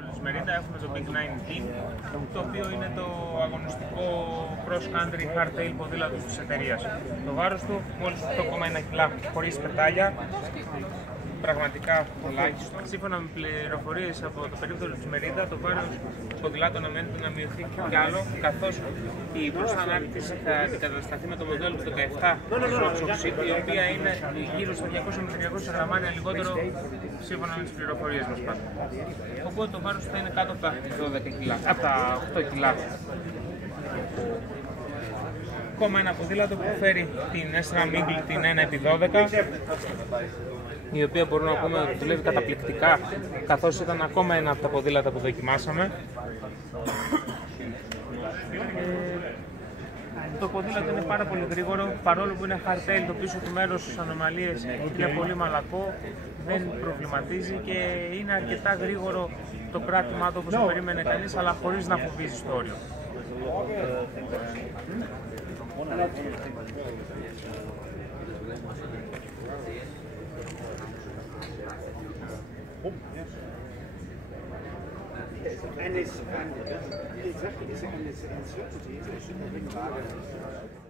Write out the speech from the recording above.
περίπτωση της Merida έχουμε το Big 19, το οποίο είναι το αγωνιστικό cross-country hardtail ποδήλατο της εταιρείας. Το βάρος του μόλις 8,1 κιλά χωρίς πετάλια, πραγματικά ελάχιστο. Σύμφωνα με πληροφορίες από το περίπτωρο της Merida, το βάρος του ποδηλάτου αναμένεται να μειωθεί κι άλλο, καθώς η μπροστά ανάρτηση θα αντικατασταθεί με το μοντέλο του 17 Oxide, η οποία είναι γύρω στα 200 με 300 γραμμάρια λιγότερο, σύμφωνα με τις πληροφορίες μας πάντα. Οπότε το βάρος θα είναι κάτω από τα 12 κιλά, από τα 8 κιλά. Ακόμα ένα ποδήλατο που φέρει την Estra Mingle, την 1x12, η οποία μπορούμε να πούμε ότι δουλεύει καταπληκτικά, καθώς ήταν ακόμα ένα από τα ποδήλατα που δοκιμάσαμε. Το ποδήλατο είναι πάρα πολύ γρήγορο, παρόλο που είναι hardtail, το πίσω του μέρος στις ανομαλίες είναι πολύ μαλακό, δεν προβληματίζει και είναι αρκετά γρήγορο το κράτημά του όπως το περίμενε κανείς, αλλά χωρίς να φοβίζει το όριο. Eine ist, wie gesagt, eine Schürzenthese, eine Waage.